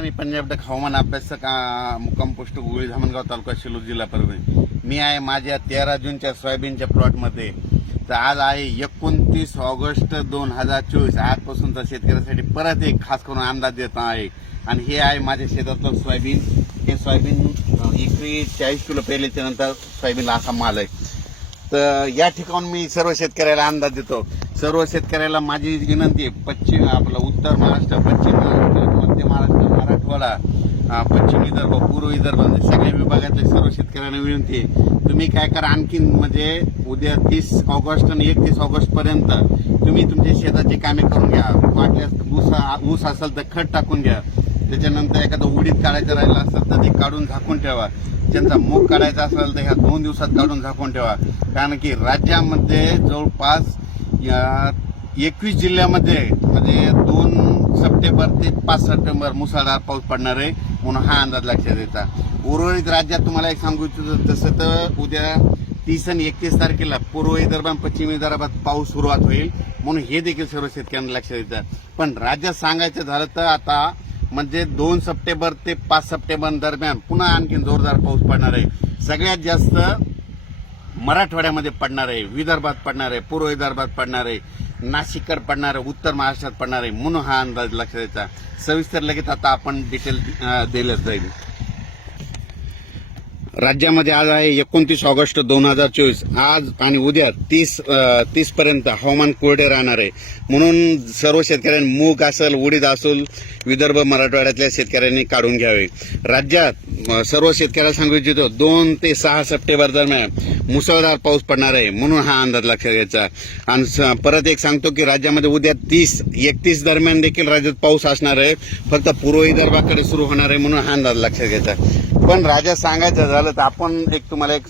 मी Punjab duck हवामान अभ्यासक मुक्काम पोस्ट गुळी धामणगाव तालुका शिलूर जिल्हा परभणी. मी आहे माझ्या तेरा जूनच्या सोयाबीनच्या प्लॉटमध्ये. तर आज आहे एकोणतीस ऑगस्ट दोन हजार चोवीस. आजपासून तर शेतकऱ्यासाठी परत एक खास करून अंदाज देत आहे. आणि हे आहे माझ्या शेतातलं सोयाबीन. हे सोयाबीन अ, एकरी चाळीस किलो पेरल्याच्या नंतर सोयाबीनला असा माल आहे. तर या ठिकाणी मी सर्व शेतकऱ्याला अंदाज देतो. सर्व शेतकऱ्याला माझी विनंती आहे पश्चिम आपलं उत्तर महाराष्ट्र पश्चिम महाराष्ट्र मध्य महाराष्ट्र मराठवाडा पश्चिम विदर्भ पूर्व विदर्भ म्हणजे सगळ्या विभागातल्या सर्व शेतकऱ्यांना विनंती आहे. तुम्ही काय करा आणखीन म्हणजे उद्या तीस ऑगस्ट आणि एकतीस ऑगस्ट पर्यंत तुम्ही तुमच्या शेताची कामे करून घ्या. वाटल्यास ऊस ऊस असेल तर खत टाकून घ्या. त्याच्यानंतर एखादं उडीत काढायचं राहिलं असेल तर ते काढून झाकून ठेवा. ज्यांचा मूग काढायचा असेल तर ह्या दोन दिवसात काढून झाकून ठेवा. कारण की राज्यामध्ये जवळपास या एकवीस जिल्ह्यामध्ये म्हणजे दोन सप्टेंबर ते पाच सप्टेंबर मुसळधार पाऊस पडणार आहे म्हणून हा अंदाज लक्षात येता. उर्वरित राज्यात तुम्हाला एक सांगू इच्छितो तसं तर उद्या तीस आणि एकतीस तारखेला पूर्व विदर्भात पश्चिम विदर्भात पाऊस सुरुवात होईल म्हणून हे देखील सर्व शेतकऱ्यांना लक्षात येतं. पण राज्यात सांगायचं झालं तर आता म्हणजे दोन सप्टेंबर ते पाच सप्टेंबर दरम्यान पुन्हा आणखीन जोरदार पाऊस पडणार आहे. सगळ्यात जास्त मराठवाड्यामध्ये पडणार आहे विदर्भात पडणार आहे पूर्व विदर्भात पडणार आहे. नाशिककर पडणार आहे उत्तर महाराष्ट्रात पडणार आहे म्हणून हा अंदाज लक्षात द्यायचा सविस्तर लगेच आता आपण डिटेल दिलंच जाईल. राज्यामध्ये आज आहे एकोणतीस ऑगस्ट दोन हजार चोवीस. आज आणि उद्या तीस तीस पर्यंत हवामान कोरडे राहणार आहे. म्हणून सर्व शेतकऱ्यांनी मूग असेल उडीद असेल विदर्भ मराठवाड्यातल्या शेतकऱ्यांनी काढून घ्यावे. राज्यात सर्व शेतकऱ्याला सांगू इच्छितो दोन ते सहा सप्टेंबर दरम्यान मुसळधार पाऊस पडणार आहे म्हणून हा अंदाज लक्षात घ्यायचा. आणि स- परत एक सांगतो की राज्यामध्ये उद्या तीस एकतीस दरम्यान देखील राज्यात पाऊस असणार आहे. फक्त पूर्व विदर्भाकडे सुरू होणार आहे म्हणून हा अंदाज लक्षात घ्यायचा. पण राजा सांगायचं झालं तर आपण एक तुम्हाला एक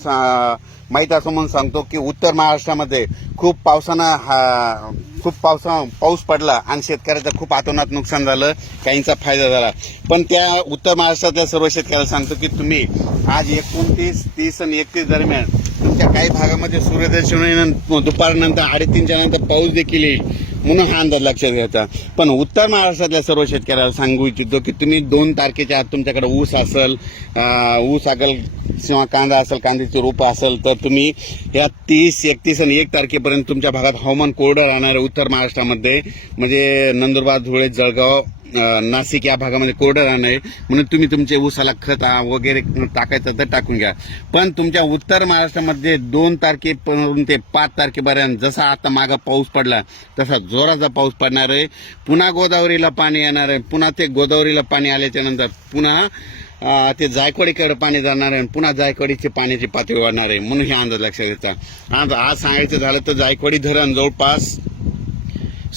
माहीत असं म्हणून सांगतो की उत्तर महाराष्ट्रामध्ये खूप पावसानं हा खूप पावसा पाऊस पडला आणि शेतकऱ्याचं खूप आतोनात नुकसान झालं काहींचा फायदा झाला. पण त्या उत्तर महाराष्ट्रातल्या सर्व शेतकऱ्याला सांगतो की तुम्ही आज एकोणतीस तीस आणि एकतीस दरम्यान तुमच्या काही भागामध्ये सूर्यदर्शन दुपारनंतर अडीचतीनच्या नंतर पाऊस देखील येईल म्हणून हा अंदाज लक्षात घ्यायचा. पण उत्तर महाराष्ट्रातल्या सर्व शेतकऱ्याला सांगू इच्छितो की तुम्ही दोन तारखेच्या आत तुमच्याकडे ऊस असेल ऊस असेल किंवा कांदा असेल कांद्याची रोपं असेल तर तुम्ही या तीस एकतीस आणि एक तारखेपर्यंत तुमच्या भागात हवामान कोरडं राहणार आहे उत्तर महाराष्ट्रामध्ये. म्हणजे नंदुरबार धुळे जळगाव नाशिक या भागामध्ये कोरडं राहणं आहे. म्हणून तुम्ही तुमचे ऊसाला खत वगैरे टाकायचं तर टाकून घ्या. पण तुमच्या उत्तर महाराष्ट्रामध्ये दोन तारखेपासून ते पाच तारखेपर्यंत जसा आता मागं पाऊस पडला तसा जोराचा पाऊस पडणार आहे. पुन्हा गोदावरीला पाणी येणार आहे. पुन्हा ते गोदावरीला पाणी आल्याच्यानंतर पुन्हा ते जायकवाडीकडे पाणी जाणार आहे पुन्हा जायकवाडीची पाण्याची पातळी वाढणार आहे. म्हणून हे अंदाज लक्षात घ्यायचा आज आज सांगायचं झालं तर जायकवाडी धरण जवळपास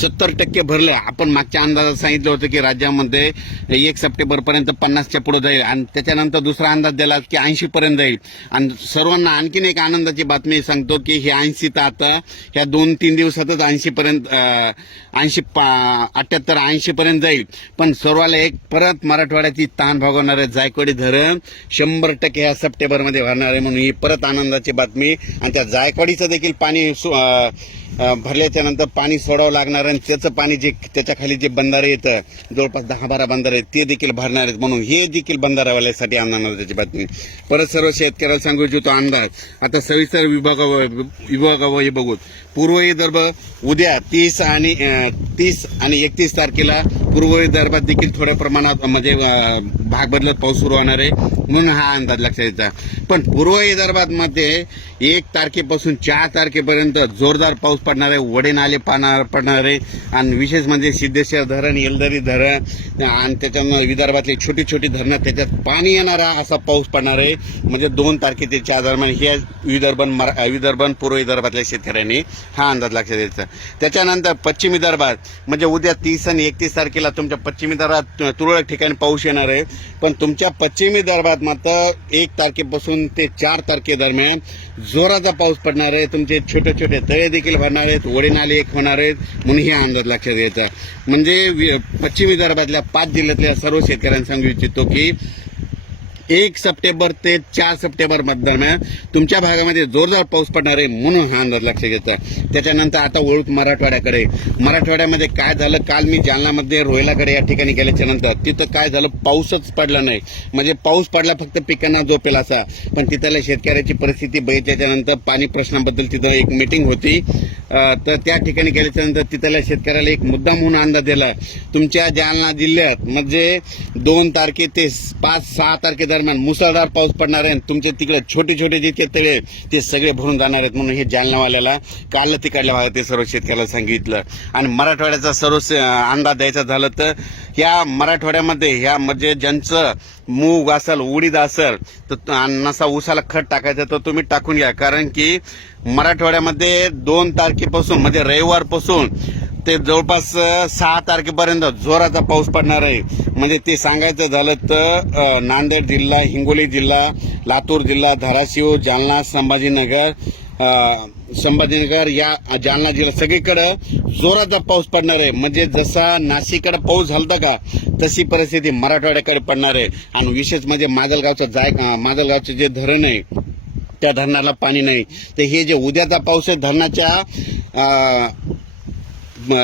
सत्तर टक्के भरलं. आपण मागच्या अंदाजात सांगितलं होतं की राज्यामध्ये एक सप्टेंबरपर्यंत पन्नासच्या पुढे जाईल आणि त्याच्यानंतर दुसरा अंदाज दिला की ऐंशी पर्यंत जाईल. आणि सर्वांना आणखीन एक आनंदाची बातमी सांगतो की हे ऐंशी तर आता ह्या दोन तीन दिवसातच ऐंशी पर्यंत ऐंशी अठ्याहत्तर ऐंशी पर्यंत जाईल. पण सर्वाला एक परत मराठवाड्याची ताण भागवणार आहे जायकवाडी धरण शंभर टक्के ह्या सप्टेंबरमध्ये भरणार आहे म्हणून ही परत आनंदाची बातमी. आणि त्या जायकवाडीचं देखील पाणी सु- भरल्याच्या नंतर पाणी सोडावं लागणार आणि त्याचं पाणी जे त्याच्याखाली जे बंधारे येतं जवळपास दहा बारा बंधारे आहेत ते देखील भरणार आहेत म्हणून हे देखील बंधारावाल्यासाठी आनंदाची बातमी परत सर्व शेतकऱ्याला सांगू इच्छितो अंदाज आता सविस्तर विभागावर विभागावर हे बघू पूर्व विदर्भ उद्या तीस आणि तीस आणि एकतीस तारखेला पूर्व विदर्भात देखील थोड्या प्रमाणात म्हणजे भाग बदलत पाऊस सुरू होणार आहे. म्हणून हा अंदाज लक्षात यायचा पण पूर्व विदर्भात मध्ये एक तारखेपासून चार तारखेपर्यंत जोरदार पाऊस पडणार आहे वडे नाले पाणार पडणार आहे आणि विशेष म्हणजे सिद्धेश्वर धरण येलदरी धरण आणि त्याच्यानं विदर्भातली छोटी छोटी धरणं त्याच्यात पाणी येणारा असा पाऊस पडणार आहे म्हणजे दोन तारखे ते चार दरम्यान हे विदर्भ मरा- विदर्भन पूर्व विदर्भातल्या शेतकऱ्यांनी हा अंदाज लक्षात द्यायचा त्याच्यानंतर पश्चिम विदर्भात म्हणजे उद्या तीस आणि एकतीस तारखेला तुमच्या पश्चिम विदर्भात तुरळक ठिकाणी पाऊस येणार आहे पण तुमच्या पश्चिम विदर्भात मात्र. एक तारखेपासून ते चार तारखेदरम्यान जोराचा पाऊस पडणार आहे. तुमचे छोटे छोटे तळे देखील भरणार आहेत. ओढे नाले एक होणार आहेत. म्हणून हे अंदाज लक्षात घ्यायचा. म्हणजे वि- पश्चिम विदर्भातल्या पाच जिल्ह्यातल्या सर्व शेतकऱ्यांना सांगू इच्छितो की एक सप्टेंबर ते चार सप्टेंबर दरम्यान तुमच्या भागामध्ये जोरदार पाऊस पडणार आहे म्हणून हा अंदाज लक्ष घ्यायचा त्याच्यानंतर आता ओळख मराठवाड्याकडे. मराठवाड्यामध्ये काय झालं? काल मी जालनामध्ये रोहिलाकडे या ठिकाणी गेल्याच्यानंतर तिथं काय झालं? पाऊसच पडला नाही. म्हणजे पाऊस पडला फक्त पिकांना झोपेल असा. पण तिथल्या शेतकऱ्याची परिस्थिती बघितल्याच्या नंतर पाणी प्रश्नाबद्दल तिथं एक मिटिंग होती. तर त्या ठिकाणी गेल्याच्यानंतर तिथल्या शेतकऱ्याला एक मुद्दा म्हणून अंदाज दिला. तुमच्या जालना जिल्ह्यात म्हणजे दोन तारखे ते पाच सहा तारखेदरम्यान मुसळधार पाऊस पडणार आहे आणि तुमचे तिकडे छोटे छोटे जितके तळे आहेत, ते सगळे भरून जाणार आहेत म्हणून हे जालनावाल्याला काल तिकडल्या भागात ते सर्व शेतकऱ्याला सांगितलं. आणि मराठवाड्याचा सर्व स- अंदाज द्यायचा झालं तर या मराठवाड्यामध्ये ह्या म्हणजे ज्यांचं मूग असेल उडीद असेल तर नसा उसाला खत टाकायचं तर तुम्ही टाकून घ्या. कारण की मराठवाड्यामध्ये दोन तारखेपासून म्हणजे रविवारपासून ते जवळपास सहा तारखेपर्यंत जोराचा पाऊस पडणार आहे. म्हणजे ते सांगायचं झालं तर नांदेड जिल्हा हिंगोली जिल्हा लातूर जिल्हा धाराशिव जालना संभाजीनगर संभाजीनगर या जालना जिल्हा सगळीकडं जोराचा पाऊस पडणार आहे. म्हणजे जसा नाशिककडे पाऊस झालता का तशी परिस्थिती मराठवाड्याकडे पडणार आहे. आणि विशेष म्हणजे माजलगावचं जाय माजलगावचं जे धरण आहे त्या धरणाला पाणी नाही. तर हे जे उद्याचा पाऊस आहे धरणाच्या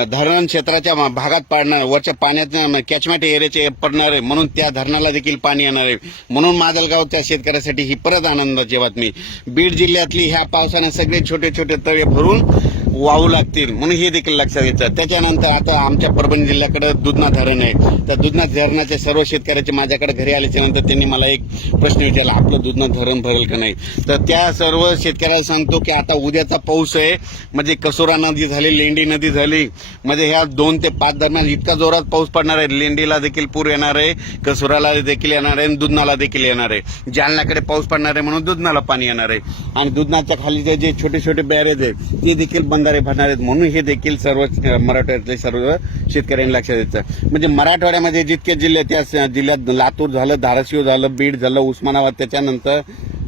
धरण क्षेत्राच्या भागात पाडणार वरच्या पाण्यात कॅचमॅट एरियाचे पडणार आहे म्हणून त्या धरणाला देखील पाणी येणार आहे. म्हणून माजलगावच्या शेतकऱ्यासाठी ही परत आनंदाची बातमी. बीड जिल्ह्यातली ह्या पावसाने सगळे छोटे छोटे तळे भरून वाहू लागतील म्हणून हे देखील लक्षात घ्यायचं त्याच्यानंतर आता आमच्या परभणी जिल्ह्याकडे दुधना धरण आहे. त्या दुधना धरणाच्या सर्व शेतकऱ्याचे माझ्याकडे घरी आल्याच्यानंतर त्यांनी मला एक प्रश्न विचारला आपलं दुधना धरण भरेल का नाही? तर त्या सर्व शेतकऱ्याला सांगतो की आता उद्याचा पाऊस आहे म्हणजे कसोरा नदी झाली लेंडी नदी झाली म्हणजे ह्या दोन ते पाच दरम्यान इतका जोरात पाऊस पडणार आहे लेंडीला देखील पूर येणार आहे कसुराला देखील येणार आहे आणि दुधनाला देखील येणार आहे. जालन्याकडे पाऊस पडणार आहे म्हणून दुधनाला पाणी येणार आहे. आणि दुधनाच्या खालीचे जे छोटे छोटे बॅरेज आहे ते देखील बंधारे भरणार आहेत म्हणून हे देखील सर्व मराठवाड्यातले सर्व शेतकऱ्यांनी लक्षात द्यायचं म्हणजे मराठवाड्यामध्ये जितके जिल्हे त्या जिल्ह्यात लातूर झालं धाराशिव झालं बीड झालं उस्मानाबाद त्याच्यानंतर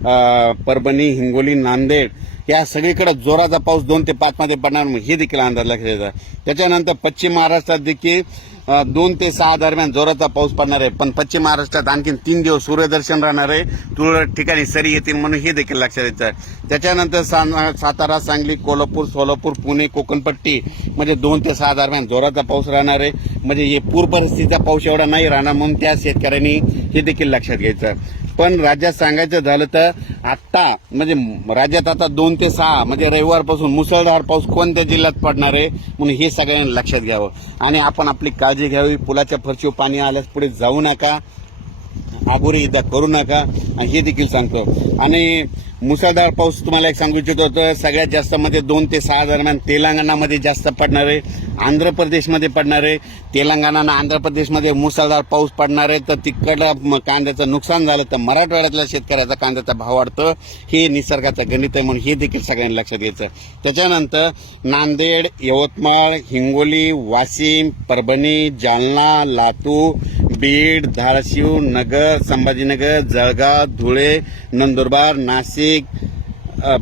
परभणी हिंगोली नांदेड या सगळीकडे जोराचा पाऊस दोन ते पाच मध्ये पडणार हे देखील अंदाज लक्षात द्यायचा त्याच्यानंतर पश्चिम महाराष्ट्रात देखील दोन ते सहा दरम्यान जोराचा पाऊस पडणार आहे. पण पश्चिम महाराष्ट्रात आणखीन तीन दिवस सूर्यदर्शन राहणार आहे. तुरळक ठिकाणी सरी येतील म्हणून हे देखील लक्षात द्यायचं आहे त्याच्यानंतर सा- सातारा सांगली कोल्हापूर सोलापूर पुणे कोकणपट्टी म्हणजे दोन ते सहा दरम्यान जोराचा पाऊस राहणार आहे. म्हणजे हे पूर परिस्थितीचा पाऊस एवढा नाही राहणार म्हणून त्या शेतकऱ्यांनी हे देखील लक्षात घ्यायचं. पण राज्यात सांगायचं झालं तर आत्ता म्हणजे राज्यात आता दोन ते सहा म्हणजे रविवारपासून मुसळधार पाऊस कोणत्या जिल्ह्यात पडणार आहे? म्हणून हे सगळ्यांनी लक्षात घ्यावं. आणि आपण आपली काळजी घ्यावी पुलाच्या फरशीवर पाणी आल्यास पुढे जाऊ नका. आबोरी एकदा करू नका. आणि हे देखील सांगतो. आणि मुसळधार पाऊस तुम्हाला एक सांगू इच्छितो तर सगळ्यात जास्त मध्ये दोन ते सहा दरम्यान तेलंगणामध्ये जास्त पडणार आहे. आंध्र प्रदेशमध्ये पडणार आहे. तेलंगणा आणि आंध्र प्रदेशमध्ये मुसळधार पाऊस पडणार आहे. तर तिकडं कांद्याचं नुकसान झालं तर मराठवाड्यातल्या शेतकऱ्याचा कांद्याचा भाव वाढतो. हे निसर्गाचं गणित आहे म्हणून हे देखील सगळ्यांनी लक्षात घ्यायचं. त्याच्यानंतर नांदेड यवतमाळ हिंगोली वाशिम परभणी जालना लातूर बीड धाराशिव नगर संभाजीनगर जळगाव धुळे नंदुरबार नाशिक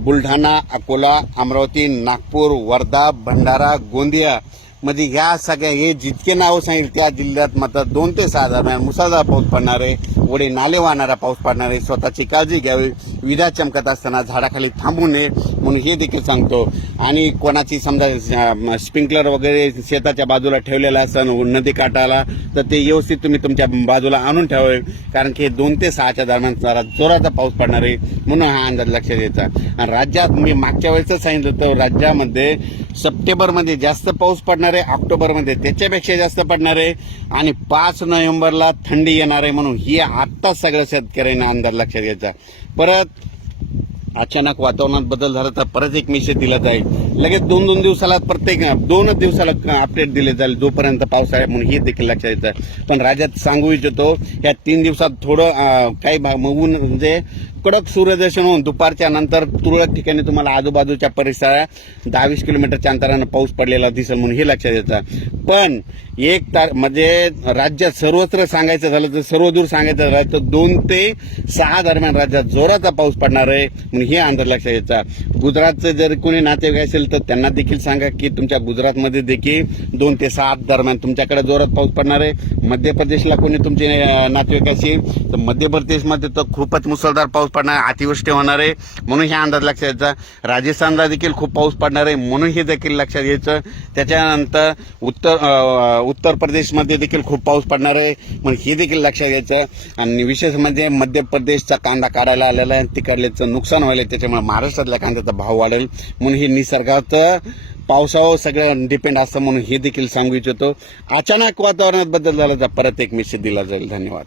बुलढाणा अकोला अमरावती नागपूर वर्धा भंडारा गोंदिया. म्हणजे ह्या सगळ्या हे जितके नावं सांगितले त्या जिल्ह्यात मात्र दोन ते सहा दरम्यान मुसळधार पाऊस पडणार आहे. ओढे नाले वाहणारा पाऊस पडणार आहे. स्वतःची काळजी घ्यावी. विदा चमकत असताना झाडाखाली थांबू नये म्हणून हे देखील सांगतो. आणि कोणाची समजा स्प्रिंकलर वगैरे शेताच्या बाजूला ठेवलेला असं नदी काठाला तर ते व्यवस्थित तुम्ही तुमच्या बाजूला आणून ठेवावे. कारण की दोन ते सहाच्या दरम्यान जरा जोराचा पाऊस पडणार आहे म्हणून हा अंदाज लक्षात द्यायचा आणि राज्यात मी मागच्या वेळेसच सांगितलं होतं राज्यामध्ये सप्टेंबरमध्ये जास्त पाऊस पडणार आहे ऑक्टोबरमध्ये त्याच्यापेक्षा जास्त पडणार आहे आणि पाच नोव्हेंबरला थंडी येणार आहे म्हणून ही आत्ताच सगळ्या शेतकऱ्यांना अंदाज लक्षात घ्यायचा परत अचानक वातावरणात बदल झाला तर परत एक मेसेज दिला जाईल. लगेच दोन दोन दिवसाला प्रत्येक दोनच दिवसाला अपडेट दिले जाईल जोपर्यंत पाऊस म्हणून हे देखील लक्षात येतं. पण राज्यात सांगू इच्छितो या तीन दिवसात थोडं काही भाग ऊन म्हणजे कडक सूर्यदर्शन होऊन दुपारच्या नंतर तुरळक ठिकाणी तुम्हाला आजूबाजूच्या परिसरात दहावीस किलोमीटरच्या अंतरानं पाऊस पडलेला दिसेल म्हणून हे लक्षात येतं. पण एक तार म्हणजे राज्यात सर्वत्र सांगायचं झालं तर सर्वदूर सांगायचं झालं तर दोन ते सहा दरम्यान राज्यात जोराचा पाऊस पडणार आहे म्हणून हे अंतर लक्षात यायचा गुजरातचं जर कोणी नातेवाईक असेल तर त्यांना देखील सांगा की तुमच्या गुजरातमध्ये देखील दोन ते सात दरम्यान तुमच्याकडे जोरात पाऊस पडणार आहे. मध्य प्रदेशला कोणी तुमचे नातेवाईकाशी तर मध्य प्रदेशमध्ये तर खूपच मुसळधार पाऊस पडणार आहे अतिवृष्टी होणार आहे. म्हणून हे अंदाज लक्षात यायचा राजस्थानला देखील खूप पाऊस पडणार आहे म्हणून हे देखील लक्षात घ्यायचं. त्याच्यानंतर उत्तर उत्तर प्रदेशमध्ये देखील खूप पाऊस पडणार आहे म्हणून हे देखील लक्षात घ्यायचं. आणि विशेष म्हणजे मध्य प्रदेशचा कांदा काढायला आलेला आहे तिकडल्याचं नुकसान व्हायला त्याच्यामुळे महाराष्ट्रातल्या कांद्याचा भाव वाढेल. म्हणून हे निसर्ग निसर्गाचं पावसावर सगळं डिपेंड असतं म्हणून हे देखील सांगू इच्छितो. अचानक वातावरणात बदल झाला तर परत एक मेसेज दिला जाईल. धन्यवाद.